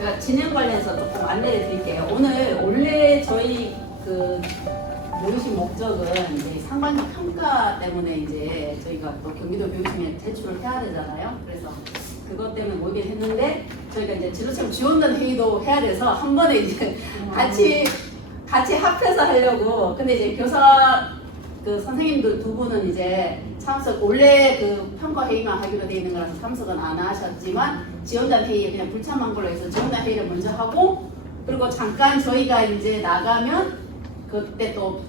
제가 진행 관련해서 조금 안내를 드릴게요. 원래 저희 모이신 목적은 이제 상반기 평가 때문에 이제 저희가 또 경기도 교육청에 제출을 해야 되잖아요. 그래서 그것 때문에 모이긴 했는데 저희가 이제 진로체험 지원단 회의도 해야 돼서 한 번에 이제 같이 합해서 하려고. 근데 이제 교사 선생님들 두 분은 이제 원래 평가 회의만 하기로 돼 있는 거라서 참석은 안 하셨지만 지원단 회의에 그냥 불참한 걸로 해서 지원단 회의를 먼저 하고, 그리고 잠깐 저희가 이제 나가면 그때 또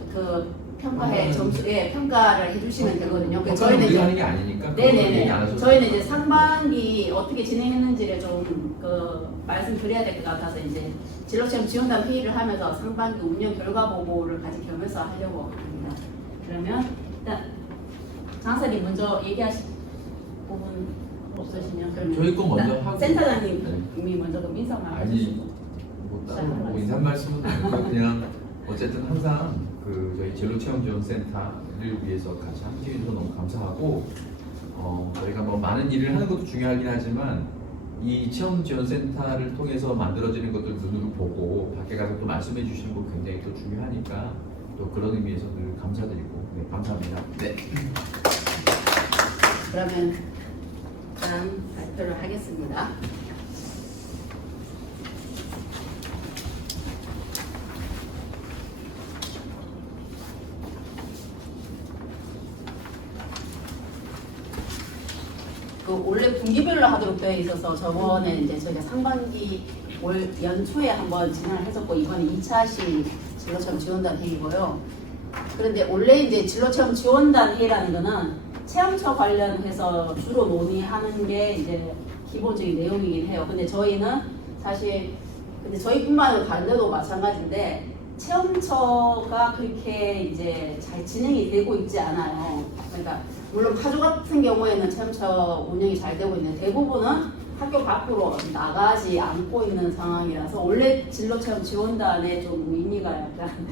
평가회 점수에 평가를 해주시면 되거든요. 저희는 우리가 하는 게 아니니까. 네네네. 저희는 이제 상반기 어떻게 진행했는지를 좀 말씀드려야 될 것 같아서 이제 진로체험 지원단 회의를 하면서 상반기 운영 결과 보고를 같이 겸해서 하려고 합니다. 그러면 일단 장사님 먼저 얘기하실 부분 없으시면 그러면 저희 거 먼저 하고 센터장님이 먼저 좀 인사만 해주시고. 뭐 인사 말씀은 아니고 그냥 어쨌든 항상 저희 진로체험지원센터를 위해서 같이 함께 해주셔서 너무 감사하고, 저희가 뭐 많은 일을 하는 것도 중요하긴 하지만 이 체험지원센터를 통해서 만들어지는 것들 눈으로 보고 밖에 가서 또 말씀해 주시는 거 굉장히 또 중요하니까 또 그런 의미에서 늘 감사드리고, 네, 감사합니다. 네. 그러면 다음 발표를 하겠습니다. 원래 분기별로 하도록 되어 있어서 저번에 이제 저희가 상반기 올 연초에 한번 진행을 했었고, 이번에 2차시 진로체험 지원단 회의고요. 그런데 원래 이제 진로체험 지원단 회의라는 거는 체험처 관련해서 주로 논의하는 게 이제 기본적인 내용이긴 해요. 근데 저희는 사실 저희뿐만 아니라 다른 데도 마찬가지인데 체험처가 그렇게 이제 잘 진행이 되고 있지 않아요. 그러니까 물론 파주 같은 경우에는 체험처 운영이 잘 되고 있는데 대부분은 학교 밖으로 나가지 않고 있는 상황이라서 원래 진로체험 지원단의 좀 의미가 약간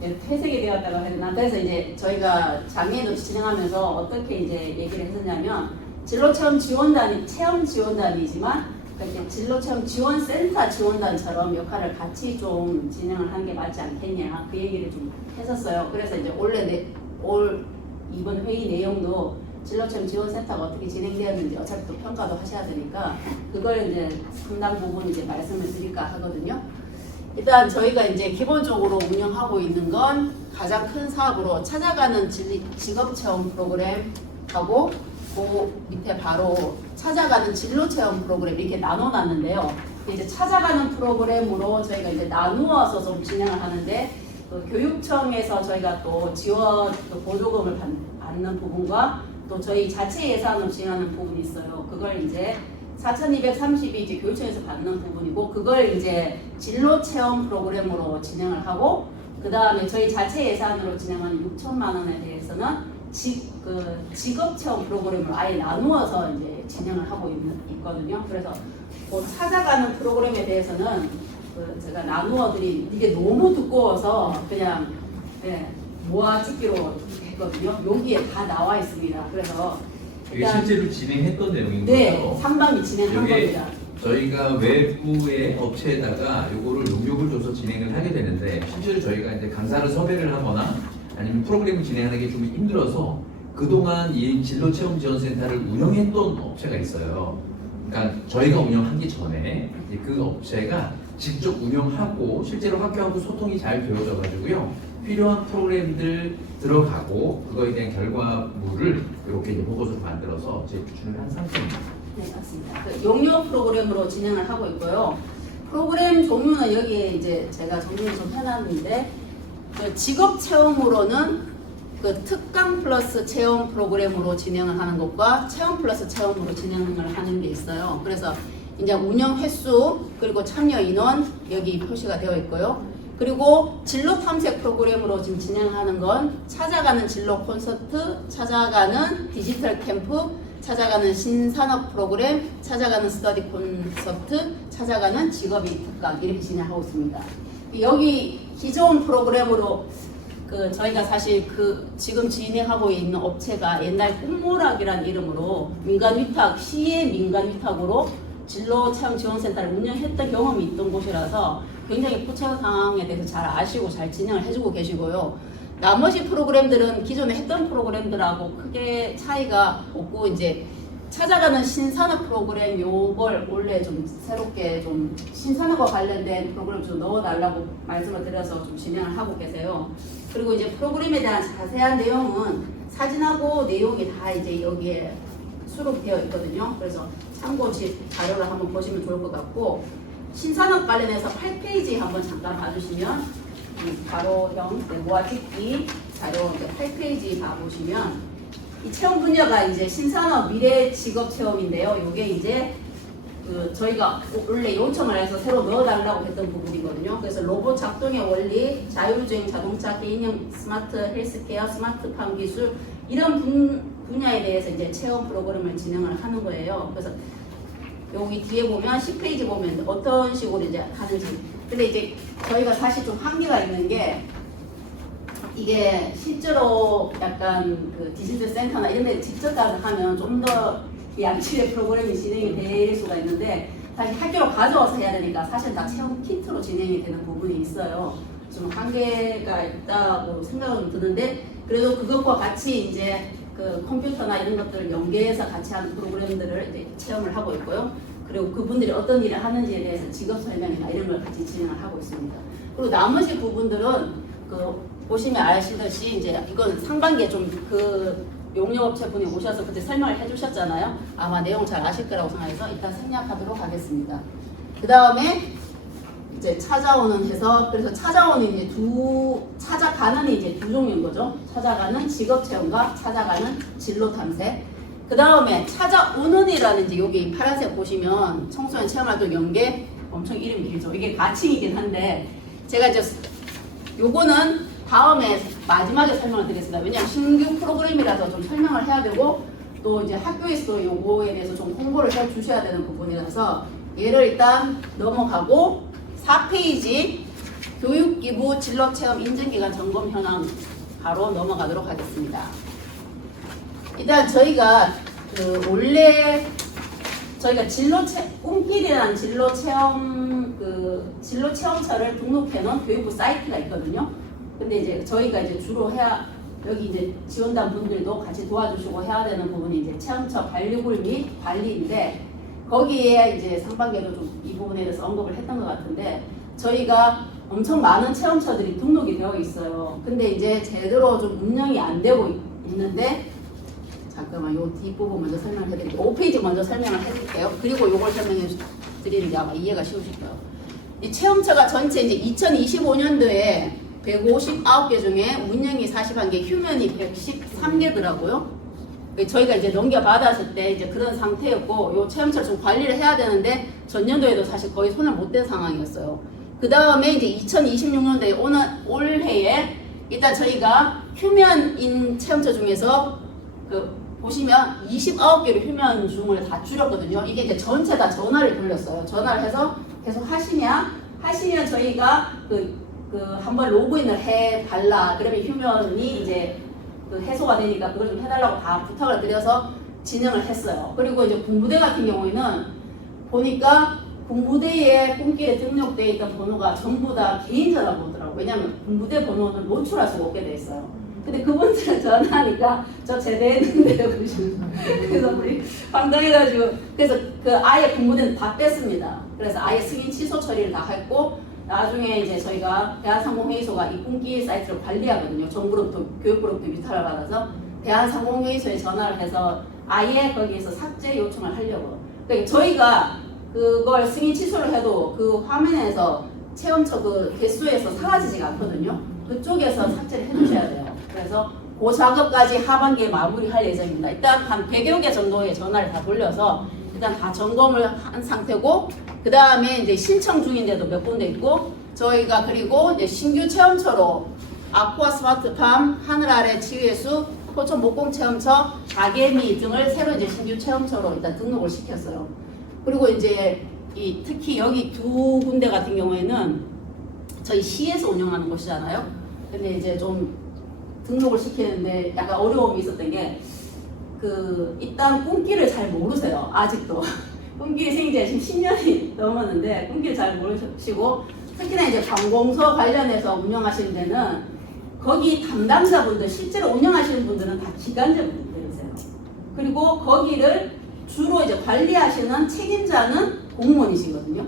퇴색이 되었다고 해야 되나. 그래서 이제 저희가 작년에도 진행하면서 어떻게 이제 얘기를 했었냐면 진로체험 지원단이 체험 지원단이지만 이렇게 진로체험 지원센터 지원단처럼 역할을 같이 좀 진행을 하는 게 맞지 않겠냐, 그 얘기를 좀 했었어요. 그래서 이제 올 이번 회의 내용도 진로체험 지원센터가 어떻게 진행되었는지 어차피 또 평가도 하셔야 되니까 그걸 이제 상당 부분 이제 말씀을 드릴까 하거든요. 일단 저희가 이제 기본적으로 운영하고 있는 건 가장 큰 사업으로 찾아가는 직업체험 프로그램하고 그 밑에 바로 찾아가는 진로체험 프로그램 이렇게 나눠놨는데요. 이제 찾아가는 프로그램으로 저희가 이제 나누어서 좀 진행을 하는데, 교육청에서 저희가 또 지원 또 보조금을 받는 부분과 또 저희 자체 예산으로 진행하는 부분이 있어요. 그걸 이제 4,230이 이제 교육청에서 받는 부분이고, 그걸 이제 진로 체험 프로그램으로 진행을 하고, 그 다음에 저희 자체 예산으로 진행하는 6천만 원에 대해서는 직업 체험 프로그램을 아예 나누어서 이제 진행을 하고 있거든요. 그래서 찾아가는 프로그램에 대해서는 제가 나누어드린 이게 너무 두꺼워서 그냥 모아 찍기로 했거든요. 여기에 다 나와 있습니다. 그래서 이게 실제로 진행했던 내용인 거죠? 네, 상반기 진행한 겁니다. 저희가 외부의 업체에다가 요거를 용역을 줘서 진행을 하게 되는데, 실제로 저희가 이제 강사를 섭외를 하거나 아니면 프로그램을 진행하는 게 좀 힘들어서 그동안 이 진로체험지원센터를 운영했던 업체가 있어요. 그러니까 저희가 운영하기 전에 그 업체가 직접 운영하고 실제로 학교하고 소통이 잘 되어져 가지고요, 필요한 프로그램들 들어가고 그거에 대한 결과물을 이렇게 이제 보고서를 만들어서 제출을 한 상태입니다. 네, 맞습니다. 용역 프로그램으로 진행을 하고 있고요. 프로그램 종류는 여기에 이제 제가 정리를 좀 해놨는데, 직업 체험으로는 특강 플러스 체험 프로그램으로 진행을 하는 것과 체험 플러스 체험으로 진행을 하는 게 있어요. 그래서 이제 운영 횟수 그리고 참여 인원 여기 표시가 되어 있고요. 그리고 진로 탐색 프로그램으로 지금 진행하는 건 찾아가는 진로 콘서트, 찾아가는 디지털 캠프, 찾아가는 신산업 프로그램, 찾아가는 스터디 콘서트, 찾아가는 직업이 특강 이렇게 진행하고 있습니다. 여기 기존 프로그램으로 저희가 사실 지금 진행하고 있는 업체가 옛날 꿈모락이라는 이름으로 민간위탁, 시의 민간위탁으로 진로 체험 지원센터를 운영했던 경험이 있던 곳이라서 굉장히 포천 상황에 대해서 잘 아시고 잘 진행을 해주고 계시고요. 나머지 프로그램들은 기존에 했던 프로그램들하고 크게 차이가 없고 이제 찾아가는 신산업 프로그램 요걸 원래 좀 새롭게 좀 신산업과 관련된 프로그램 좀 넣어달라고 말씀을 드려서 좀 진행을 하고 계세요. 그리고 이제 프로그램에 대한 자세한 내용은 사진하고 내용이 다 이제 여기에 수록되어 있거든요. 그래서 참고지 자료를 한번 보시면 좋을 것 같고 신산업 관련해서 8페이지 한번 잠깐 봐주시면 바로형 모아찍기 자료 8페이지 봐보시면 이 체험 분야가 이제 신산업 미래 직업 체험인데요. 이게 이제 저희가 원래 요청을 해서 새로 넣어달라고 했던 부분이거든요. 그래서 로봇 작동의 원리, 자율주행 자동차, 개인형 스마트 헬스케어, 스마트팜 기술 이런 분야에 대해서 이제 체험 프로그램을 진행을 하는 거예요. 그래서 여기 뒤에 보면 10페이지 보면 어떤 식으로 이제 하는지. 근데 이제 저희가 사실 좀 한계가 있는 게 이게 실제로 약간 그 디지털 센터나 이런 데 직접 가서 하면 좀 더 양질의 프로그램이 진행이 될 수가 있는데 사실 학교로 가져와서 해야 되니까 사실 다 체험 키트로 진행이 되는 부분이 있어요. 좀 한계가 있다고 생각은 좀 드는데 그래도 그것과 같이 이제 그 컴퓨터나 이런 것들을 연계해서 같이 하는 프로그램들을 이제 체험을 하고 있고요. 그리고 그분들이 어떤 일을 하는지에 대해서 직업 설명이나 이런 걸 같이 진행을 하고 있습니다. 그리고 나머지 부분들은 보시면 아시듯이 이제 이건 상반기에 좀 용역업체 분이 오셔서 그때 설명을 해주셨잖아요. 아마 내용 잘 아실 거라고 생각해서 일단 생략하도록 하겠습니다. 그 다음에 이제 찾아오는 해서 그래서 찾아오는 이제 찾아가는 이제 두 종류인 거죠. 찾아가는 직업 체험과 찾아가는 진로 탐색. 그 다음에 찾아오는이라는 이제 여기 파란색 보시면 청소년 체험활동 연계 엄청 이름이 길죠. 이게 가칭이긴 한데 제가 이제 요거는 다음에 마지막에 설명을 드리겠습니다. 왜냐하면 신규 프로그램이라서 좀 설명을 해야 되고 또 이제 학교에서도 요거에 대해서 좀 홍보를 해 주셔야 되는 부분이라서 얘를 일단 넘어가고 4페이지 교육기부 진로체험 인증기간 점검 현황 바로 넘어가도록 하겠습니다. 일단 저희가 원래 저희가 꿈길이라는 진로체험처를 등록해놓은 교육부 사이트가 있거든요. 근데 이제 저희가 이제 주로 여기 이제 지원단 분들도 같이 도와주시고 해야 되는 부분이 이제 체험처 관리굴 및 관리인데 거기에 이제 상반기에도 좀 이 부분에 대해서 언급을 했던 것 같은데 저희가 엄청 많은 체험처들이 등록이 되어 있어요. 근데 이제 제대로 좀 운영이 안 되고 있는데 잠깐만 요 뒷부분 먼저 설명을 해드릴게요. 5페이지 먼저 설명을 해드릴게요. 그리고 요걸 설명해 드리는 게 아마 이해가 쉬우실 거예요. 이 체험처가 전체 이제 2025년도에 159개 중에 운영이 41개, 휴면이 113개더라고요. 저희가 이제 넘겨받았을 때 이제 그런 상태였고, 요 체험처를 좀 관리를 해야 되는데, 전년도에도 사실 거의 손을 못 댄 상황이었어요. 그 다음에 이제 2026년도에 올해에 일단 저희가 휴면인 체험처 중에서 보시면 29개로 휴면 중을 다 줄였거든요. 이게 이제 전체 다 전화를 돌렸어요. 전화를 해서 계속 하시면 저희가 한번 로그인을 해달라. 그러면 휴면이 이제 해소가 되니까 그걸 좀 해달라고 다 부탁을 드려서 진행을 했어요. 그리고 이제 군부대 같은 경우에는 보니까 군부대에 꿈길에 등록되어 있던 번호가 전부 다 개인 전화번호더라고요. 왜냐하면 군부대 번호는 노출할 수가 없게 돼 있어요. 근데 그분들은 전화하니까 저 제대했는데요. 그래서 우리 황당해가지고 그래서 아예 군부대는 다 뺐습니다. 그래서 아예 승인 취소 처리를 다 했고 나중에 이제 저희가 대한상공회의소가 이 꿈길 사이트를 관리하거든요. 정부로부터 교육부로부터 위탁을 받아서 대한상공회의소에 전화를 해서 아예 거기에서 삭제 요청을 하려고. 그러니까 저희가 그걸 승인 취소를 해도 그 화면에서 체험처 개수에서 사라지지가 않거든요. 그쪽에서 삭제를 해주셔야 돼요. 그래서 그 작업까지 하반기에 마무리할 예정입니다. 일단 한 100여 개 정도의 전화를 다 돌려서 일단 다 점검을 한 상태고 그 다음에 이제 신청 중인데도 몇 군데 있고 저희가 그리고 이제 신규 체험처로 아쿠아 스마트팜, 하늘 아래 치유예수, 포천 목공 체험처, 다개미 등을 새로 이제 신규 체험처로 일단 등록을 시켰어요. 그리고 이제 특히 여기 두 군데 같은 경우에는 저희 시에서 운영하는 곳이잖아요. 근데 이제 좀 등록을 시키는데 약간 어려움이 있었던 게 일단 꿈길을 잘 모르세요. 아직도. 꿈길이 생긴 지 지금 10년이 넘었는데 꿈길 잘 모르시고 특히나 이제 관공서 관련해서 운영하시는 데는 거기 담당자분들 실제로 운영하시는 분들은 다 기관자분들이세요. 그리고 거기를 주로 이제 관리하시는 책임자는 공무원이시거든요.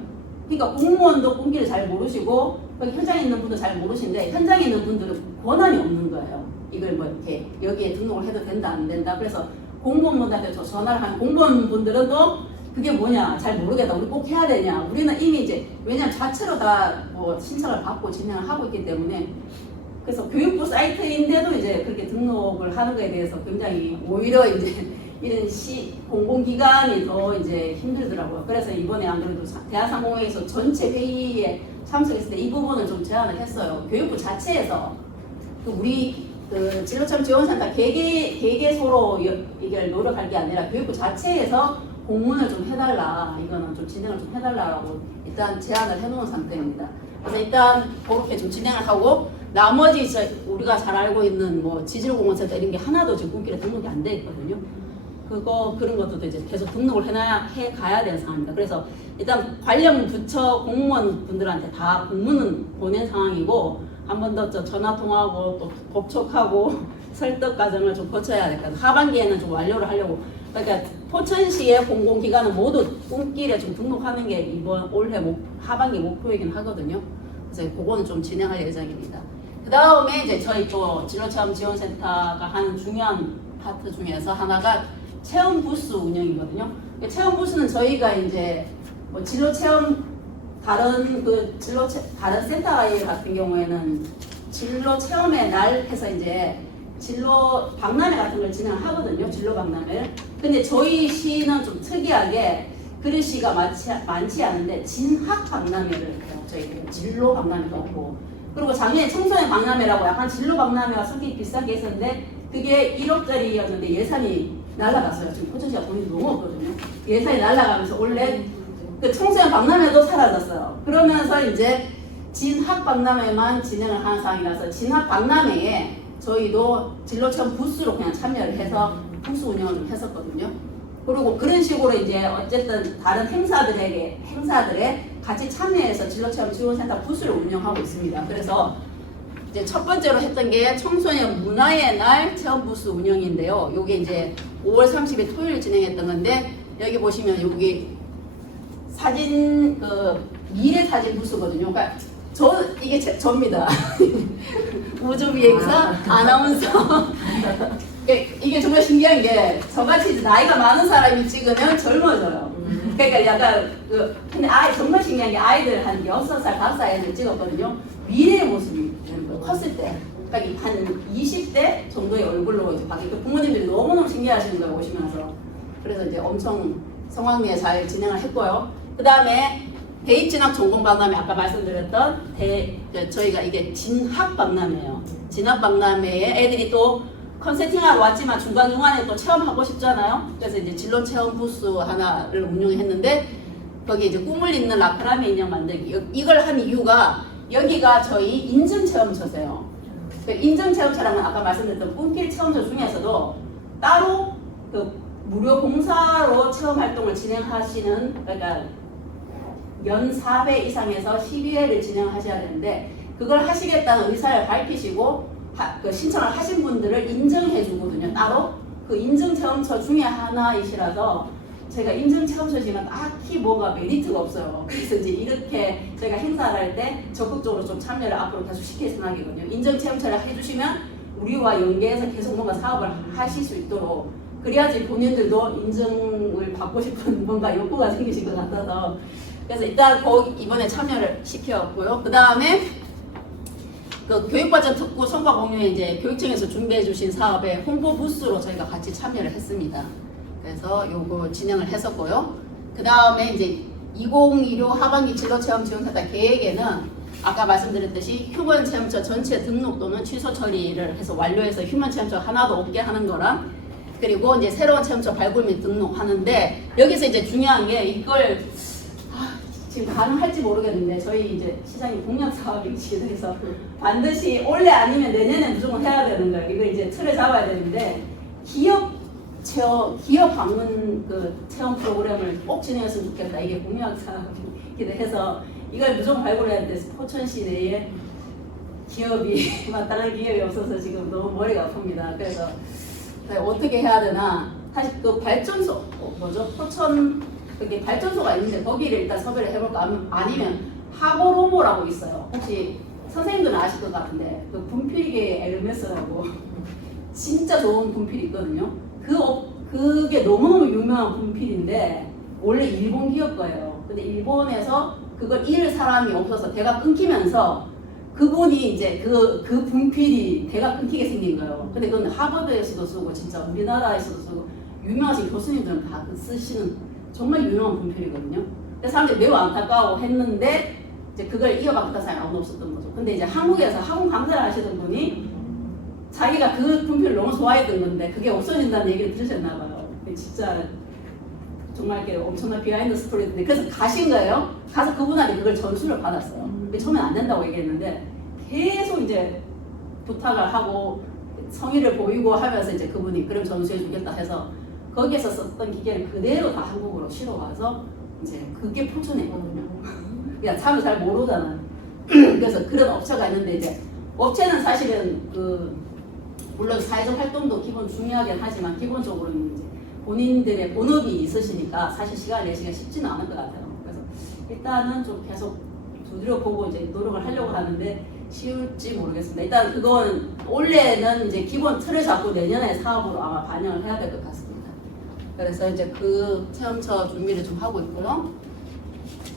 그러니까 공무원도 꿈길을 잘 모르시고 거기 현장에 있는 분도 잘 모르시는데 현장에 있는 분들은 권한이 없는 거예요. 이걸 뭐 이렇게 여기에 등록을 해도 된다 안 된다. 그래서 공무원분들한테 저 전화를 하는 공무원분들은 또 그게 뭐냐 잘 모르겠다. 우리 꼭 해야 되냐. 우리는 이미 이제 왜냐면 자체로 다 뭐 신청을 받고 진행을 하고 있기 때문에 그래서 교육부 사이트인데도 이제 그렇게 등록을 하는 거에 대해서 굉장히 오히려 이제 이런 공공기관이 더 이제 힘들더라고요. 그래서 이번에 안 그래도 대한상공회에서 전체 회의에 참석했을 때 이 부분을 좀 제안을 했어요. 교육부 자체에서 우리 그 진로체험 지원센터 개개소로 이걸 노력할 게 아니라 교육부 자체에서 공문을 좀 해달라. 이거는 좀 진행을 좀 해달라고 일단 제안을 해놓은 상태입니다. 그래서 일단 그렇게 좀 진행을 하고 나머지 우리가 잘 알고 있는 뭐 지질공원센터 이런 게 하나도 지금 꿈길에 등록이 안 돼 있거든요. 그런 것들도 이제 계속 등록을 해 가야 되는 상황입니다. 그래서 일단 관련 부처 공무원 분들한테 다 공문은 보낸 상황이고 한 번 더 전화 통화하고 또 접촉하고 설득 과정을 좀 거쳐야 될 것 같아요. 하반기에는 좀 완료를 하려고. 그러니까 포천시의 공공기관은 모두 꿈길에 좀 등록하는 게 이번 올해 하반기 목표이긴 하거든요. 그래서 그거는 좀 진행할 예정입니다. 그 다음에 이제 저희 또 진로체험 지원센터가 하는 중요한 파트 중에서 하나가 체험 부스 운영이거든요. 체험 부스는 저희가 이제 뭐 진로체험 다른 센터 같은 경우에는 진로 체험의 날 해서 이제 진로 박람회 같은 걸 진행하거든요. 진로 박람회를. 근데 저희 시는 좀 특이하게 그런 시가 많지 않은데 진학 박람회를 해요. 저희들 진로 박람회도 없고. 그리고 작년에 청소년 박람회라고 약간 진로 박람회와 성격이 비슷하게 했었는데 그게 1억짜리였는데 예산이 날라갔어요. 지금 포천시가 돈이 너무 없거든요. 예산이 날라가면서 원래 그 청소년 박람회도 사라졌어요. 그러면서 이제 진학 박람회만 진행을 하는 상황이라서 진학 박람회에 저희도 진로체험 부스로 그냥 참여를 해서 부스 운영을 좀 했었거든요. 그리고 그런 식으로 이제 어쨌든 다른 행사들에 같이 참여해서 진로체험 지원센터 부스를 운영하고 있습니다. 그래서 이제 첫 번째로 했던 게 청소년 문화의 날 체험 부스 운영인데요. 요게 이제 5월 30일 토요일 진행했던 건데 여기 보시면 여기 사진 미래 사진 부스거든요. 그러니까 이게 저입니다. 우주비행사 아나운서. 이게 정말 신기한 게 저같이 나이가 많은 사람이 찍으면 젊어져요. 그러니까 약간 근데 정말 신기한 게 아이들 한 6살, 5살 애들 찍었거든요. 미래의 모습이 컸을 때. 그러니까 한 20대 정도의 얼굴로 이제 바뀌고 부모님들이 너무너무 신기하시는 거예요, 오시면서. 그래서 이제 엄청 성황리에 잘 진행을 했고요. 그 다음에 대입진학 전공박람회 아까 말씀드렸던 저희가 이게 진학박람회예요. 진학박람회에 애들이 또 컨설팅하러 왔지만 중간중간에 또 체험하고 싶잖아요. 그래서 이제 진로체험 부스 하나를 운영했는데 거기 이제 꿈을 잇는 라크라미 인형 만들기. 이걸 한 이유가 여기가 저희 인증체험처세요. 인증체험처라면 아까 말씀드렸던 꿈길 체험처 중에서도 따로 무료 봉사로 체험 활동을 진행하시는 그러니까 연 4회 이상에서 12회를 진행하셔야 되는데 그걸 하시겠다는 의사를 밝히시고 신청을 하신 분들을 인증해 주거든요. 따로 그 인증체험처 중에 하나이시라서 제가 인증체험처지만 딱히 뭐가 메리트가 없어요. 그래서 이제 이렇게 저희가 행사를 할 때 적극적으로 좀 참여를 앞으로 계속 시킬 생각이거든요. 인증체험처를 해주시면 우리와 연계해서 계속 뭔가 사업을 하실 수 있도록 그래야지 본인들도 인증을 받고 싶은 뭔가 욕구가 생기실 것 같아서 그래서 일단 이번에 참여를 시켰고요. 그 다음에 교육발전 특구 성과 공유에 이제 교육청에서 준비해 주신 사업에 홍보 부스로 저희가 같이 참여를 했습니다. 그래서 요거 진행을 했었고요. 그 다음에 이제 2016 하반기 진로체험 지원센터 계획에는 아까 말씀드렸듯이 휴먼 체험처 전체 등록 또는 취소 처리를 해서 완료해서 휴먼 체험처 하나도 없게 하는 거랑 그리고 이제 새로운 체험처 발굴 및 등록하는데 여기서 이제 중요한 게 이걸 지금 가능할지 모르겠는데 저희 이제 시장님 공약 사업이시기도 해서 반드시 올해 아니면 내년에 무조건 해야 되는 거예요. 이거 이제 틀을 잡아야 되는데 기업 기업 방문 그 체험 프로그램을 꼭 진행했으면 좋겠다. 이게 공약사기도 해서 이걸 무조건 발굴해야 되는데 포천시 내에 기업이 마땅한 기업이 없어서 지금 너무 머리가 아픕니다. 그래서 어떻게 해야 되나? 사실 그 발전소 포천 그게 발전소가 있는데 거기를 일단 섭외를 해볼까? 아니면 하고로모라고 있어요. 혹시 선생님들은 아실 것 같은데 그 분필계 에르메스라고 진짜 좋은 분필이 있거든요. 그게 너무너무 유명한 분필인데 원래 일본 기업 거예요. 근데 일본에서 그걸 잃을 사람이 없어서 대가 끊기면서 그분이 이제 그 분필이 대가 끊기게 생긴 거예요. 근데 그건 하버드에서도 쓰고 진짜 우리나라에서도 쓰고 유명하신 교수님들은 다 쓰시는 정말 유명한 분필이거든요. 근데 사람들이 매우 안타까워 했는데 이제 그걸 이어받던 사람이 아무도 없었던 거죠. 근데 이제 한국에서 학원 강사를 하시던 분이 자기가 그 분필을 너무 좋아했던 건데 그게 없어진다는 얘기를 들으셨나 봐요. 진짜 정말 이렇게 엄청난 비하인드 스토리인데 그래서 가신 거예요. 가서 그분한테 그걸 전수를 받았어요. 처음엔 안 된다고 얘기했는데 계속 이제 부탁을 하고 성의를 보이고 하면서 이제 그분이 그럼 전수해 주겠다 해서 거기에서 썼던 기계를 그대로 다 한국으로 실어가서 이제 그게 포천이거든요. 그냥 사람이 잘 모르잖아. 그래서 그런 업체가 있는데 이제 업체는 사실은 물론 사회적 활동도 기본 중요하긴 하지만 기본적으로는 이제 본인들의 본업이 있으시니까 사실 시간 내시기가 쉽지는 않을 것 같아요. 그래서 일단은 좀 계속 두드려 보고 이제 노력을 하려고 하는데 쉬울지 모르겠습니다. 일단 그건 올해는 이제 기본 틀을 잡고 내년에 사업으로 아마 반영을 해야 될 것 같습니다. 그래서 이제 그 체험처 준비를 좀 하고 있고요.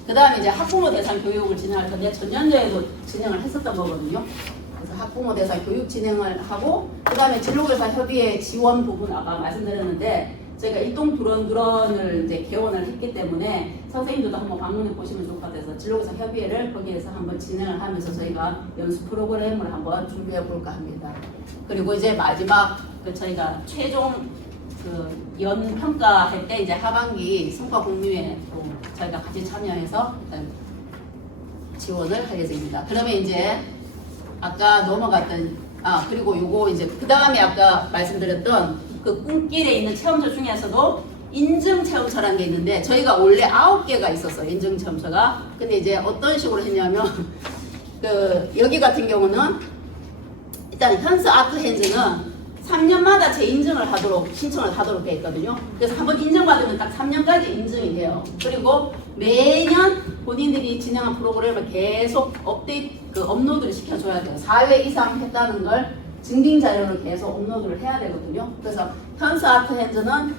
그 다음에 이제 학부모 대상 교육을 진행할 텐데 전년도에도 진행을 했었던 거거든요. 그래서 학부모 대상 교육 진행을 하고 그 다음에 진로교사 협의회 지원 부분 아까 말씀드렸는데 저희가 일동두런두런을 이제 개원을 했기 때문에 선생님들도 한번 방문해 보시면 좋을 것 같아서 진로교사 협의회를 거기에서 한번 진행을 하면서 저희가 연수 프로그램을 한번 준비해 볼까 합니다. 그리고 이제 마지막 저희가 최종 연 평가할 때 이제 하반기 성과 공유에 또 저희가 같이 참여해서 지원을 하게 됩니다. 그러면 이제 아까 넘어갔던 그리고 요거 이제 그 다음에 아까 말씀드렸던 그 꿈길에 있는 체험처 중에서도 인증 체험처라는 게 있는데 저희가 원래 9개가 있었어요. 인증 체험처가. 근데 이제 어떤 식으로 했냐면 여기 같은 경우는 일단 현스 아트 핸즈는 3년마다 재인증을 하도록 신청을 하도록 되어 있거든요. 그래서 한번 인증받으면 딱 3년까지 인증이 돼요. 그리고 매년 본인들이 진행한 프로그램을 계속 업로드를 시켜줘야 돼요. 4회 이상 했다는 걸 증빙 자료를 계속 업로드를 해야 되거든요. 그래서 현스 아트 핸즈는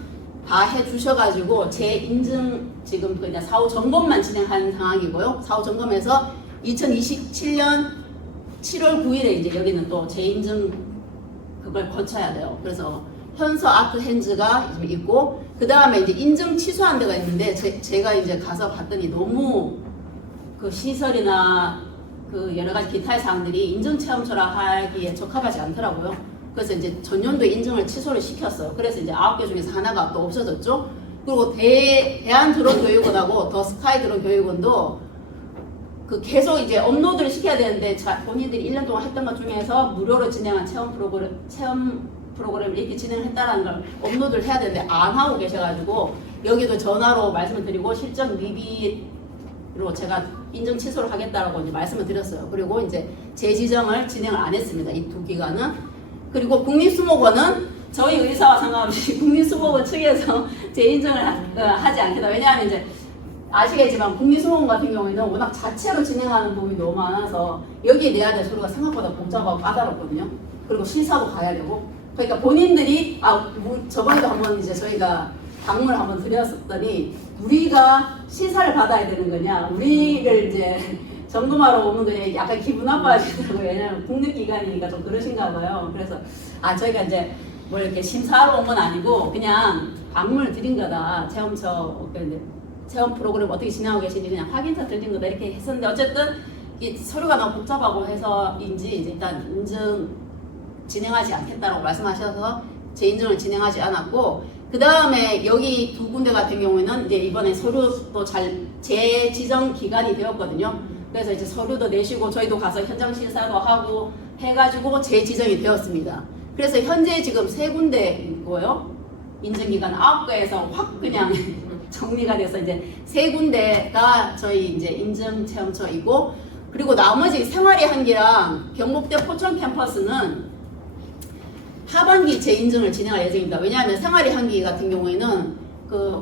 다 해주셔가지고 재인증 지금 그냥 사후 점검만 진행하는 상황이고요. 사후 점검에서 2027년 7월 9일에 이제 여기는 또 재인증 그걸 거쳐야 돼요. 그래서 현서 아트 핸즈가 있고 그 다음에 이제 인증 취소한 데가 있는데 제가 이제 가서 봤더니 너무 그 시설이나 그 여러 가지 기타의 사항들이 인증 체험처럼 하기에 적합하지 않더라고요. 그래서 이제 전년도에 인증을 취소를 시켰어요. 그래서 이제 9개 중에서 하나가 또 없어졌죠. 그리고 대한 드론 교육원하고 더 스카이 드론 교육원도 계속 이제 업로드를 시켜야 되는데 본인들이 1년 동안 했던 것 중에서 무료로 진행한 체험 프로그램을 이렇게 진행을 했다는 걸 업로드를 해야 되는데 안 하고 계셔가지고 여기도 전화로 말씀을 드리고 실전 미비로 제가 인증 취소를 하겠다라고 이제 말씀을 드렸어요. 그리고 이제 재지정을 진행을 안 했습니다. 이 두 기관은. 그리고 국립수목원은 저희 의사와 상관없이 국립수목원 측에서 재인증을 하지 않겠다. 왜냐하면 이제 아시겠지만 국립수목원 같은 경우에는 워낙 자체로 진행하는 부분이 너무 많아서 여기에 내야 될 서류가 생각보다 복잡하고 까다롭거든요. 그리고 실사도 가야 되고 그러니까 본인들이 저번에도 한번 이제 저희가 방문을 한번 드렸었더니 우리가 시사를 받아야 되는 거냐 우리를 이제 점검하러 오는 거냐 약간 기분 나빠하시더라고요. 왜냐면 국립기관이니까 좀 그러신가 봐요. 그래서 저희가 이제 뭐 이렇게 심사하러 온 건 아니고 그냥 방문을 드린 거다. 체험 프로그램 어떻게 진행하고 계신지 그냥 확인서 드린 거다 이렇게 했었는데 어쨌든 이 서류가 너무 복잡하고 해서인지 이제 일단 인증 진행하지 않겠다라고 말씀하셔서 재인증을 진행하지 않았고 그 다음에 여기 두 군데 같은 경우에는 이제 이번에 서류도 잘 재지정 기간이 되었거든요. 그래서 이제 서류도 내시고 저희도 가서 현장 심사도 하고 해가지고 재지정이 되었습니다. 그래서 현재 지금 3군데 있고요. 인증기관 9개에서 확 그냥 정리가 돼서 이제 3군데가 저희 이제 인증체험처이고, 그리고 나머지 생활의 한기랑 경북대 포천 캠퍼스는 하반기 재인증을 진행할 예정입니다. 왜냐하면 생활의 한기 같은 경우에는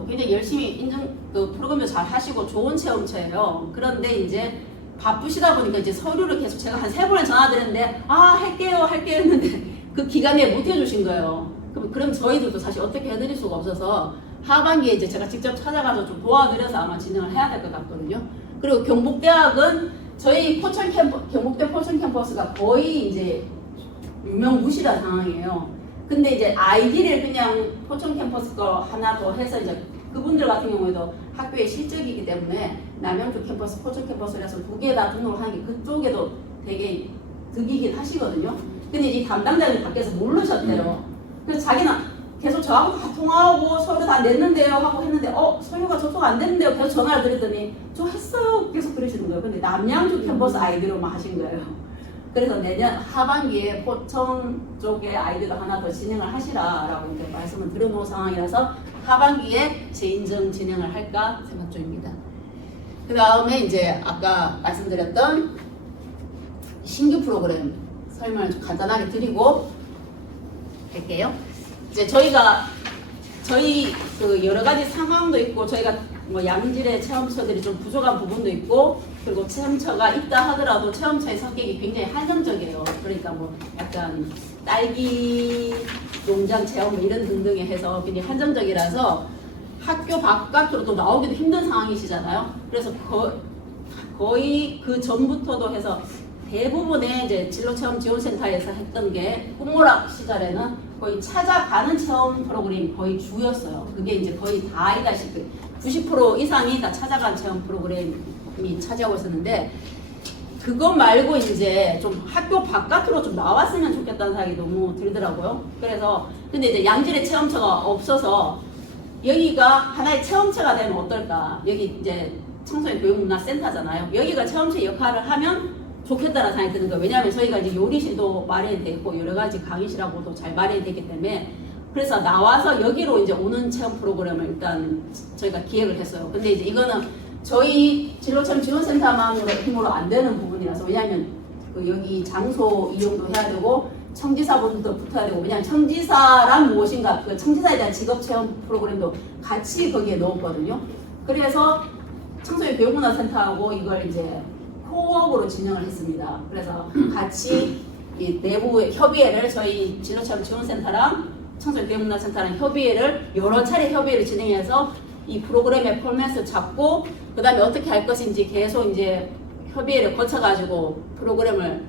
굉장히 열심히 인증 프로그램도 잘 하시고 좋은 체험처예요. 그런데 이제 바쁘시다 보니까 이제 서류를 계속 제가 한 3번을 전화드렸는데 할게요 했는데 그 기간에 못 해주신 거예요. 그럼 저희들도 사실 어떻게 해드릴 수가 없어서 하반기에 이제 제가 직접 찾아가서 좀 도와드려서 아마 진행을 해야 될 것 같거든요. 그리고 경북대학은 저희 경북대 포천 캠퍼스가 거의 이제 유명무실한 상황이에요. 근데 이제 아이디를 그냥 포천 캠퍼스 거 하나 더 해서 이제 그분들 같은 경우에도 학교의 실적이기 때문에 남양주 캠퍼스, 포천 캠퍼스라서 2개 다 등록을 하는 게 그쪽에도 되게 득이긴 하시거든요. 근데 이 담당자는 밖에서 모르셨대요. 그래서 자기는 계속 저하고 다 통화하고 서류 다 냈는데요 하고 했는데 서류가 접속 안 됐는데요. 계속 전화를 드렸더니 저 했어요 계속 그러시는 거예요. 근데 남양주 캠퍼스 아이디로만 하신 거예요. 그래서 내년 하반기에 포천 쪽에 아이디도 하나 더 진행을 하시라라고 이렇게 말씀을 드려놓은 상황이라서 하반기에 재인증 진행을 할까 생각 중입니다. 그 다음에 이제 아까 말씀드렸던 신규 프로그램 설명을 좀 간단하게 드리고 할게요. 이제 저희 여러 가지 상황도 있고 저희가 뭐 양질의 체험처들이 좀 부족한 부분도 있고, 그리고 체험처가 있다 하더라도 체험처의 성격이 굉장히 한정적이에요. 그러니까 뭐 약간 딸기 농장 체험 이런 등등에 해서 굉장히 한정적이라서 학교 바깥으로 또 나오기도 힘든 상황이시잖아요. 그래서 거의 그 전부터도 해서 대부분의 이제 진로체험지원센터에서 했던 게 꿈모락 시절에는 거의 찾아가는 체험 프로그램이 거의 주였어요. 그게 이제 거의 다 알다시피 90% 이상이 다 찾아간 체험 프로그램이 차지하고 있었는데, 그것 말고 이제 좀 학교 바깥으로 좀 나왔으면 좋겠다는 생각이 너무 들더라고요. 그래서 근데 이제 양질의 체험처가 없어서 여기가 하나의 체험처가 되면 어떨까? 여기 이제 청소년 교육문화센터잖아요. 여기가 체험처 역할을 하면 좋겠다는 생각이 드는 거예요. 왜냐하면 저희가 이제 요리실도 마련이 되어 있고 여러 가지 강의실하고도 잘 마련이 되기 때문에, 그래서 나와서 여기로 이제 오는 체험 프로그램을 일단 저희가 기획을 했어요. 근데 이제 이거는 저희 진로체험 지원센터만으로 힘으로 안 되는 부분이라서, 왜냐하면 여기 장소 이용도 해야 되고 청지사분도 붙어야 되고, 왜냐하면 청지사란 무엇인가, 청지사에 대한 직업 체험 프로그램도 같이 거기에 넣었거든요. 그래서 청소년 교육문화센터하고 이걸 이제 코업으로 진행을 했습니다. 그래서 같이 이 내부 협의회를 저희 진로체험 지원센터랑 청소년 교육문화센터랑 협의회를 여러 차례 협의회를 진행해서 이 프로그램의 포맷을 잡고 그 다음에 어떻게 할 것인지 계속 이제 협의회를 거쳐가지고 프로그램을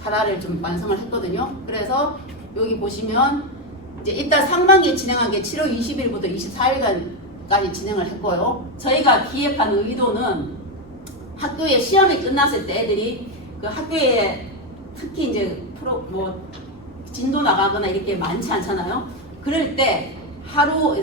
하나를 좀 완성을 했거든요. 그래서 여기 보시면 이제 일단 상반기에 진행한 게 7월 20일부터 24일까지 진행을 했고요. 저희가 기획한 의도는 학교에 시험이 끝났을 때 애들이 그 학교에 특히 이제 진도 나가거나 이렇게 많지 않잖아요. 그럴 때 하루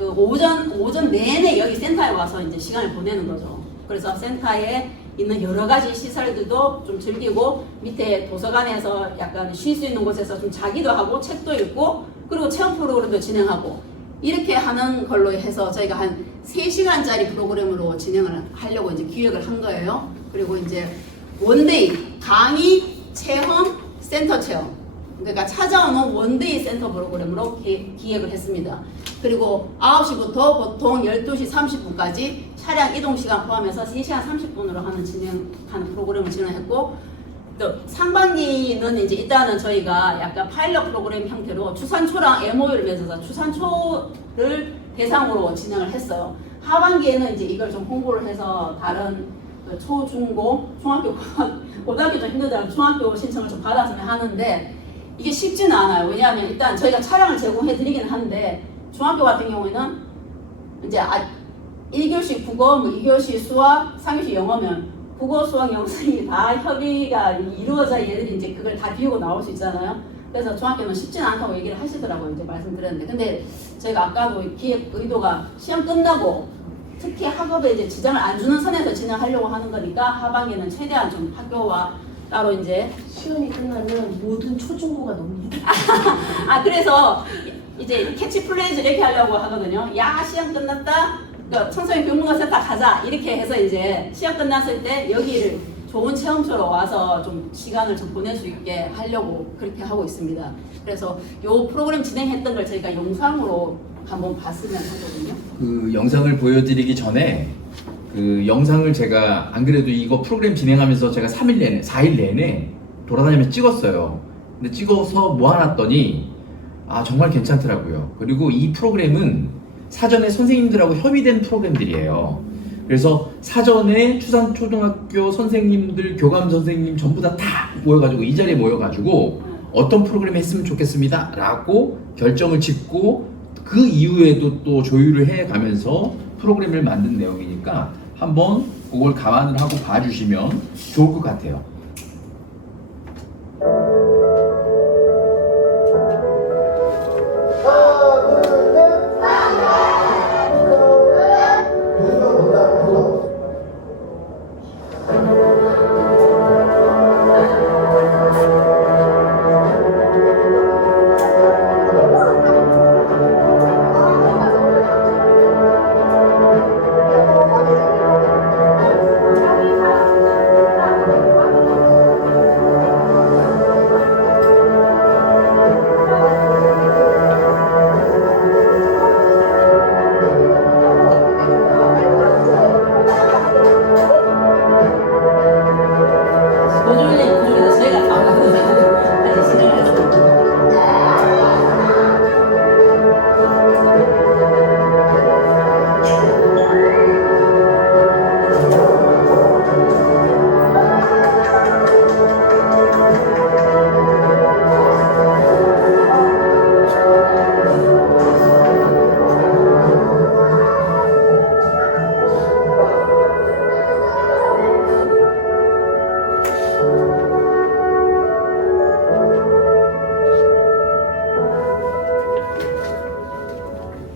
오전 내내 여기 센터에 와서 이제 시간을 보내는 거죠. 그래서 센터에 있는 여러 가지 시설들도 좀 즐기고 밑에 도서관에서 약간 쉴 수 있는 곳에서 좀 자기도 하고 책도 읽고 그리고 체험 프로그램도 진행하고 이렇게 하는 걸로 해서 저희가 한 3시간짜리 프로그램으로 진행을 하려고 이제 기획을 한 거예요. 그리고 이제 원데이 강의 체험 센터 체험, 그러니까 찾아오는 원데이 센터 프로그램으로 기획을 했습니다. 그리고 9시부터 보통 12시 30분까지 차량 이동 시간 포함해서 3시간 30분으로 하는 프로그램을 진행했고, 또 상반기는 이제 일단은 저희가 약간 파일럿 프로그램 형태로 추산초랑 MOU를 맺어서 추산초를 대상으로 진행을 했어요. 하반기에는 이제 이걸 좀 홍보를 해서 다른 초, 중고, 중학교, 고등학교 좀 힘들더라도 중학교 신청을 좀 받았으면 하는데 이게 쉽지는 않아요. 왜냐하면 일단 저희가 차량을 제공해 드리긴 하는데 중학교 같은 경우에는 이제 1교시 국어, 2교시 수학, 3교시 영어면 국어, 수학, 영상이 다 협의가 이루어져야 얘들이 이제 그걸 다 비우고 나올 수 있잖아요. 그래서 중학교는 쉽지는 않다고 얘기를 하시더라고요. 이제 말씀드렸는데. 근데 저희가 아까도 기획 의도가 시험 끝나고 특히 학업에 이제 지장을 안 주는 선에서 진행하려고 하는 거니까 하반기에는 최대한 좀 학교와 따로 이제 시험이 끝나면 모든 초중고가 너무 힘들어요. 그래서 이제 캐치플레이즈 이렇게 하려고 하거든요. 야, 시험 끝났다. 그러니까 청소년 교문과센터 가자. 이렇게 해서 이제 시험 끝났을 때 여기를 좋은 체험처로 와서 좀 시간을 좀 보낼 수 있게 하려고 그렇게 하고 있습니다. 그래서 요 프로그램 진행했던 걸 저희가 영상으로 한번 봤으면 하거든요. 그 영상을 보여드리기 전에 그 영상을 제가 안 그래도 이거 프로그램 진행하면서 제가 3일 내내, 4일 내내 돌아다니면서 찍었어요. 근데 찍어서 모아놨더니 아 정말 괜찮더라고요. 그리고 이 프로그램은 사전에 선생님들하고 협의된 프로그램들이에요. 그래서 사전에 추산초등학교 선생님들, 교감 선생님 전부 다 모여가지고 이 자리에 모여가지고 어떤 프로그램 했으면 좋겠습니다 라고 결정을 짓고 그 이후에도 또 조율을 해가면서 프로그램을 만든 내용이니까 한번 그걸 감안을 하고 봐주시면 좋을 것 같아요. 모듈링 저희가 다 다시 진행했습니다.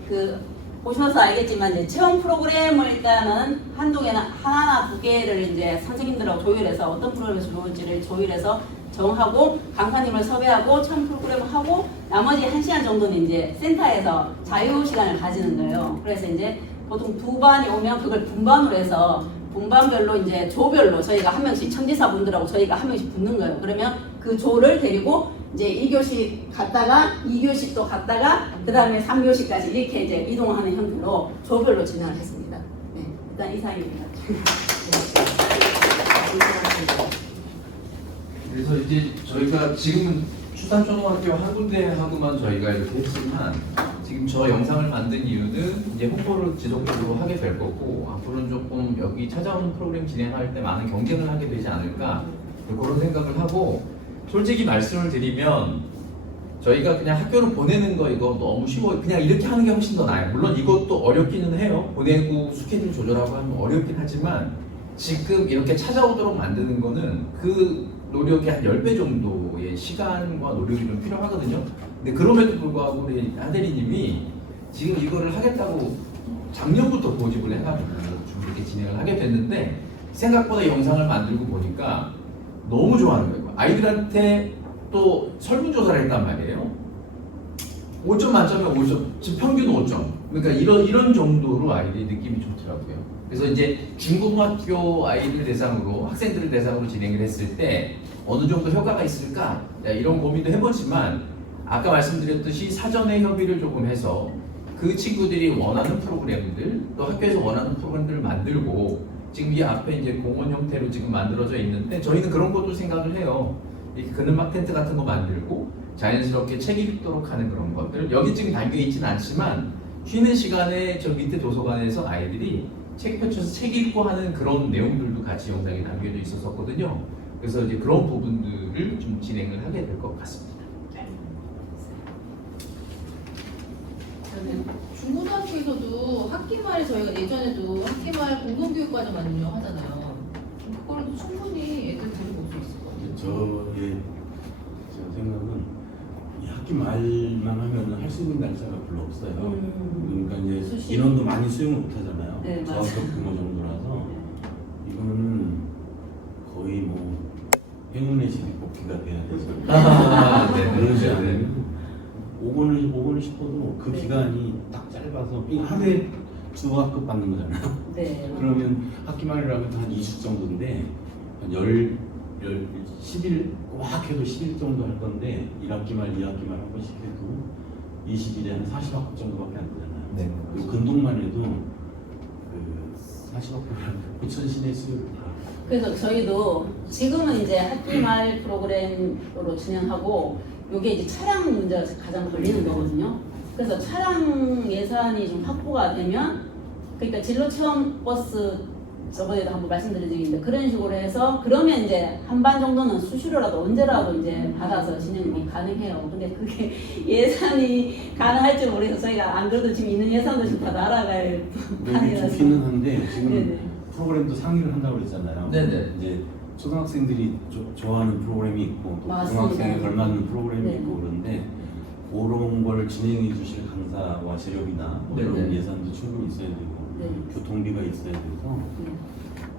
그 보셔서 알겠지만 이제 체험 프로그램을 일단은 한동에는 하나나 두 개를 이제 선생님들하고 조율해서 어떤 프로그램을 좋을지를 조율해서 정하고 강사님을 섭외하고 체험 프로그램을 하고 나머지 1시간 정도는 이제 센터에서 자유 시간을 가지는 거예요. 그래서 이제 보통 두 반이 오면 그걸 분반으로 해서 분반별로 이제 조별로 저희가 한 명씩 천지사분들하고 저희가 한 명씩 붙는 거예요. 그러면 그 조를 데리고 이제 2교시 갔다가 2교시 또 갔다가 그 다음에 3교시까지 이렇게 이제 이동하는 형태로 조별로 진행을 했습니다. 네, 일단 이상입니다. 그래서 이제 저희가 지금은 추산초등학교 한 군데하고만 저희가 이렇게 했지만 지금 저 영상을 만든 이유는 이제 홍보를 지속적으로 하게 될 거고 앞으로는 조금 여기 찾아오는 프로그램 진행할 때 많은 경쟁을 하게 되지 않을까 그런 생각을 하고 솔직히 말씀을 드리면 저희가 그냥 학교를 보내는 거 이거 너무 쉬워요. 그냥 이렇게 하는 게 훨씬 더 나아요. 물론 이것도 어렵기는 해요. 보내고 스케줄 조절하고 하면 어렵긴 하지만 지금 이렇게 찾아오도록 만드는 거는 그 노력이 한 10배 정도의 시간과 노력이 좀 필요하거든요. 근데 그럼에도 불구하고 우리 하대리님이 지금 이거를 하겠다고 작년부터 고집을 해가지고 좀 이렇게 진행을 하게 됐는데 생각보다 영상을 만들고 보니까 너무 좋아하는 거예요. 아이들한테 또 설문조사를 했단 말이에요. 5점 만점에 5점, 지금 평균 5점. 그러니까 이런 정도로 아이들이 느낌이 좋더라고요. 그래서 이제 중고등학교 아이들 대상으로, 학생들을 대상으로 진행을 했을 때 어느 정도 효과가 있을까? 이런 고민도 해보지만 아까 말씀드렸듯이 사전에 협의를 조금 해서 그 친구들이 원하는 프로그램들, 또 학교에서 원하는 프로그램들을 만들고 지금 이 앞에 이제 공원 형태로 지금 만들어져 있는데 저희는 그런 것도 생각을 해요. 이렇게 그늘막 텐트 같은 거 만들고 자연스럽게 책 읽도록 하는 그런 것들 여기 지금 담겨 있지는 않지만 쉬는 시간에 저 밑에 도서관에서 아이들이 책 펼쳐서 책 읽고 하는 그런 내용들도 같이 영상에 담겨져 있었거든요. 그래서 이제 그런 부분들을 좀 진행을 하게 될 것 같습니다. 중고등학교에서도 학기말에 저희가 예전에도 학기말 공동교육과정 만들려고 하잖아요. 그거라도 충분히 애들 데리고 올 수 있을 것 같아요. 저의 제 생각은 이 학기 말만 하면 할 수 있는 날짜가 별로 없어요. 그러니까 이제 수시. 인원도 많이 수용을 못 하잖아요. 네, 맞아요. 저학급 규모 정도라서 이거는 거의 뭐 행운의 시기 뽑기가 돼야 돼서 아, 그러지 네. 않으면 오고는 싶어도 그 네. 기간이 딱 짧아서 이 하루에 2학급 받는 거잖아요. 네. 그러면 학기 말이라면 한 2주 정도인데 한 10일 꽉 해도 10일 정도 할 건데 1학기 말 2학기 말 한 번씩 해도 20일에 한 40학급 정도밖에 안 되잖아요. 네. 그리고 근동만 해도 그 40학급이랑 9천 시내 수요를 다 그래서 저희도 지금은 이제 학기 말 프로그램으로 진행하고 요게 이제 차량 문제가 가장 걸리는 거거든요. 그래서 차량 예산이 좀 확보가 되면 그러니까 진로 체험 버스 저번에도 한번 말씀드린 적이 있는데 그런 식으로 해서 그러면 이제 한 반 정도는 수시로라도 언제라도 이제 받아서 진행이 가능해요. 근데 그게 예산이 가능할지 모르겠어서 저희가 안 그래도 지금 있는 예산도 지금 다 날아갈 여기 판이라서. 좋기는 한데 지금 네네. 프로그램도 상의를 한다고 그랬잖아요. 네네. 이제 초등학생들이 좋아하는 프로그램이 있고 또 맞습니다. 중학생에 걸맞는 프로그램이 네. 있고 그런데 그런 걸 진행해 주실 강사와 재력이나 뭐 네네. 그런 예산도 충분히 있어야 되고 네. 교통비가 있어야 돼서 네.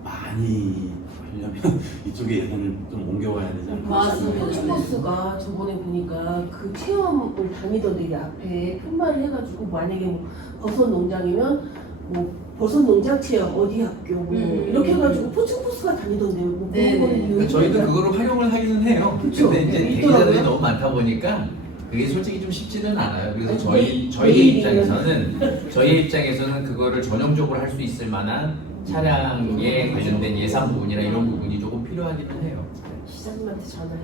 많이 하려면 이쪽에 예산을 좀 옮겨와야 되지 않을까 맞습니다. 싶습니다. 코치버스가 저번에 보니까 그 체험을 다니던 데 앞에 편말을 해가지고 만약에 뭐 버섯 농장이면 뭐 버섯 농장 체험 어디 학교 뭐 이렇게 해가지고 포춘버스가 다니던데요. 뭐 네, 그런 네. 거는 그러니까 저희도 그거를 활용을 하기는 해요. 그쵸. 근데 이제 네, 대기자들이 있더라고요. 너무 많다 보니까 그게 솔직히 좀 쉽지는 않아요. 그래서 아니, 저희의 내일이면. 입장에서는 그거를 전형적으로 할 수 있을 만한 차량에 관련된 예산 부분이나 이런 부분이 조금 필요하기는 해요. 시장님한테 전화해.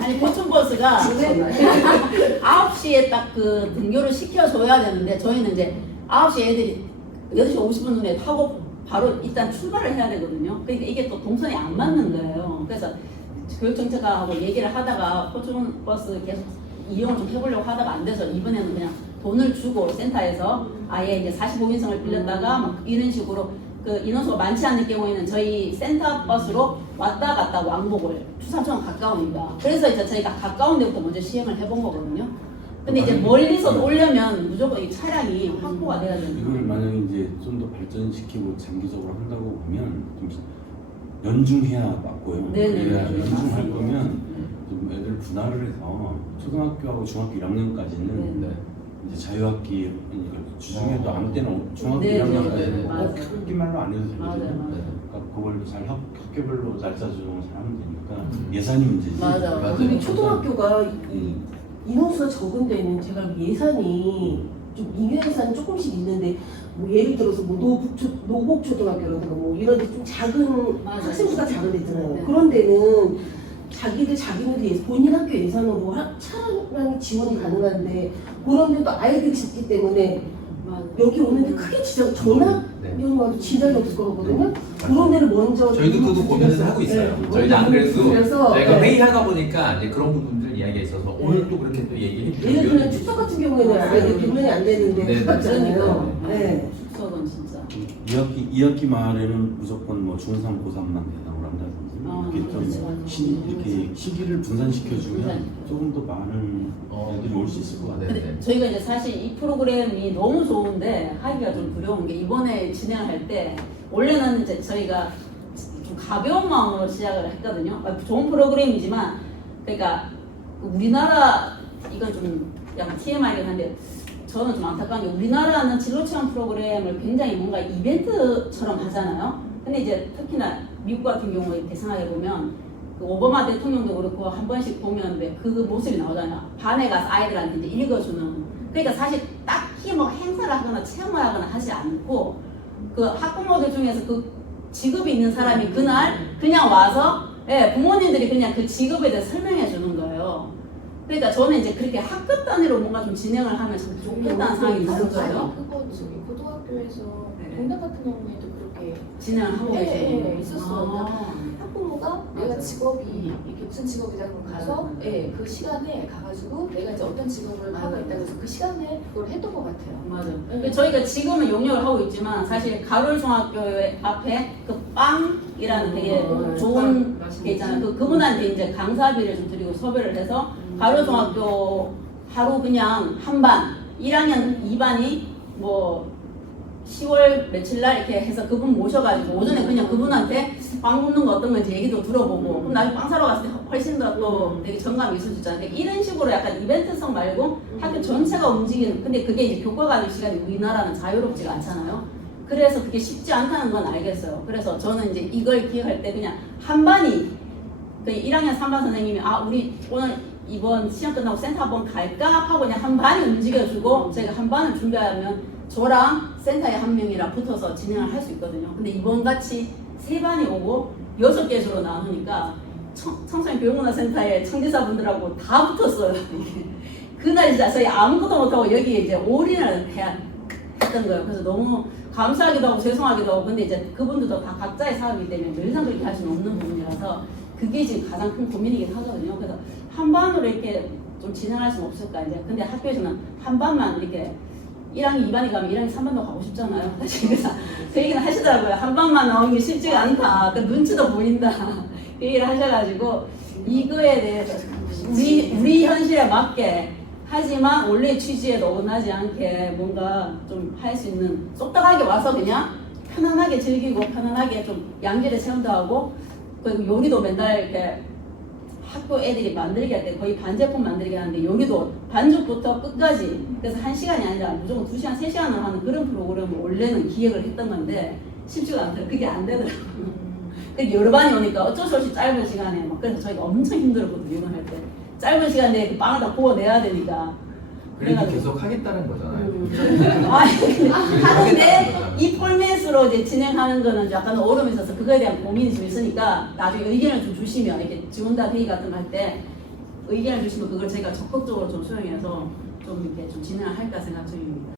아니 포춘버스가 전화해. 9시에 딱 그 등교를 시켜줘야 되는데 저희는 이제 9시 애들이 8시 50분 전에 타고 바로 일단 출발을 해야 되거든요. 그러니까 이게 또 동선이 안 맞는 거예요. 그래서 교육정책과하고 얘기를 하다가 포춘버스 계속 이용을 좀 해보려고 하다가 안 돼서 이번에는 그냥 돈을 주고 센터에서 아예 이제 45인승을 빌렸다가 막 이런 식으로 그 인원수가 많지 않을 경우에는 저희 센터 버스로 왔다 갔다 왕복을 추산초는 가까우니까 그래서 이제 저희가 가까운 데부터 먼저 시행을 해본 거거든요. 근데 이제 멀리서 오려면 무조건 이 차량이 확보가 돼야 되는 이걸 거예요. 만약에 이제 좀 더 발전시키고 장기적으로 한다고 보면 좀 연중해야 맞고요. 네네. 그래야 연중할 맞습니다. 거면 좀 애들 분할을 해서 초등학교하고 중학교 1학년까지는 네. 이제 자유학기 그러니까 주중에도 아무 때나 중학교 네, 1학년까지는 네, 네. 꼭 학기 말로 안 해도 되거든요. 맞아요, 맞아요. 그러니까 그걸 잘 학교별로 날짜 조정을 잘 하면 되니까 예산이 문제지. 맞아. 맞아요. 근데 초등학교가 음. 인원수가 적은 데는 제가 예산이 좀 잉여 예산이 조금씩 있는데 뭐 예를 들어서 뭐 노곡초등학교라든가 뭐 이런 데 좀 작은 맞아요. 학생수가 작은 데 있잖아요. 네. 그런 데는 자기네들 본인 학교 예산으로 차량이 지원이 가능한데 그런 데도 아이들이 적기 때문에 맞아. 여기 오는데 크게 전학용과도 지장이 없을 거거든요. 그런 데를 먼저 저희도 그거 고민을 하고 있어요. 저희도 안 그래도 그래서 저희가 회의하다 보니까 이제 그런 부분들 이야기가 있어서 오늘 또 그렇게 또 얘기해 예를 들면 주시면 축석 같은 경우에는 아이들 병면이 안 되는데 네, 가깝잖아요. 그러니까. 네. 축석은 진짜. 2학기 말에는 무조건 뭐 중3, 고3만 대상으로 한다든지 아, 이렇게 좀 그렇죠. 이렇게 시기를 분산시켜주면 분산. 조금 더 많은 애들이 올 수 있을 것 같아요. 네. 근데 저희가 이제 사실 이 프로그램이 너무 좋은데 하기가 좀 두려운 게 이번에 진행을 할 때 원래는 이제 저희가 좀 가벼운 마음으로 시작을 했거든요. 좋은 프로그램이지만 그러니까 우리나라 이건 좀 약간 TMI이긴 한데 저는 좀 안타까운 게 우리나라는 진로체험 프로그램을 굉장히 뭔가 이벤트처럼 하잖아요. 근데 이제 특히나 미국 같은 경우에 이렇게 생각해 보면 그 오바마 대통령도 그렇고 한 번씩 보면 왜 그 모습이 나오잖아요. 반에 가서 아이들한테 이제 읽어주는. 그러니까 사실 딱히 뭐 행사를 하거나 체험을 하거나 하지 않고 그 학부모들 중에서 그 직업이 있는 사람이 그날 그냥 와서 예, 부모님들이 그냥 그 직업에 대해서 설명해 주는 거예요. 그러니까 저는 이제 그렇게 학급 단위로 뭔가 좀 진행을 하면 참 좋겠다는 생각이 드는 거예요. 그거 저기 고등학교에서 네. 동네 같은 경우에도 그렇게 진행을 하고 예, 계시는 예, 있었어요. 학부모가 내가 맞아요. 직업이 이게 무슨 직업이다 그럼 가서 맞아요. 예, 그 시간에 가가지고 내가 이제 어떤 직업을 하고 맞아요. 있다 그래서 그 시간에 그걸 했던 것 같아요. 맞아요. 근데 저희가 지금은 용역을 하고 있지만 사실 가롤 중학교 앞에 그 빵이라는 되게 좋은 게 있잖아요. 그분한테 이제 강사비를 좀 드리고 섭외를 해서 가롤 중학교 하루 그냥 한 반, 1학년 2반이 뭐 10월 며칠 날 이렇게 해서 그분 모셔가지고 오전에 그냥 그분한테 빵 굽는 거 어떤 건지 얘기도 들어보고 그럼 나중에 빵 사러 갔을 때 훨씬 더 또 되게 정감이 있을 수 있잖아요. 근데 이런 식으로 약간 이벤트성 말고 학교 전체가 움직이는 근데 그게 이제 교과 과정 시간이 우리나라는 자유롭지가 않잖아요. 그래서 그게 쉽지 않다는 건 알겠어요. 그래서 저는 이제 이걸 기획할 때 그냥 한 반이 그 1학년 3반 선생님이 우리 오늘 이번 시험 끝나고 센터 한번 갈까 하고 그냥 한 반이 움직여주고 저희가 한 반을 준비하면 저랑 센터에 한 명이랑 붙어서 진행을 할 수 있거든요. 근데 이번 같이 세 반이 오고 6개수로 나누니까 청소년 교육문화센터의 청지사분들하고 다 붙었어요. 그날 진짜 저희 아무것도 못하고 여기에 이제 올인을 했던 거예요. 그래서 너무 감사하기도 하고 죄송하기도 하고 근데 이제 그분들도 다 각자의 사업이기 때문에 늘 이상 그렇게 할 수는 없는 부분이라서 그게 지금 가장 큰 고민이긴 하거든요. 그래서 한 반으로 이렇게 좀 진행할 수는 없을까 이제. 근데 학교에서는 한 반만 이렇게 1학년 2반이 가면 1학년 3반도 가고 싶잖아요. 사실 그래서 그 얘기는 하시더라고요. 한 반만 나오는 게 쉽지가 않다. 그 눈치도 보인다. 그 얘기를 하셔가지고 이거에 대해서 우리 현실에 맞게 하지만 원래 취지에 어긋나지 않게 뭔가 좀 할 수 있는 쏙딱하게 와서 그냥 편안하게 즐기고 편안하게 좀 양질의 체험도 하고 그리고 요리도 맨날 이렇게 학교 애들이 만들기 할 때 거의 반제품 만들기 하는데 요리도 반죽부터 끝까지 그래서 1시간이 아니라 무조건 2시간, 3시간을 하는 그런 프로그램을 원래는 기획을 했던 건데 쉽지가 않더라고요. 그게 안 되더라고요. 여러 반이 오니까 어쩔 수 없이 짧은 시간에 막 그래서 저희가 엄청 힘들었거든요. 이거 할 때. 짧은 시간에 그 빵을 다 구워내야 되니까. 그래도 그래가지고. 계속 하겠다는 거잖아요. 하는데 이 포맷으로 이제 진행하는 거는 약간 어려움이 있어서 그거에 대한 고민이 좀 있으니까 나중에 의견을 좀 주시면 이렇게 지원단 회의 같은 거 할 때 의견을 주시면 그걸 제가 적극적으로 좀 수용해서 좀 이렇게 좀 진행을 할까 생각 중입니다.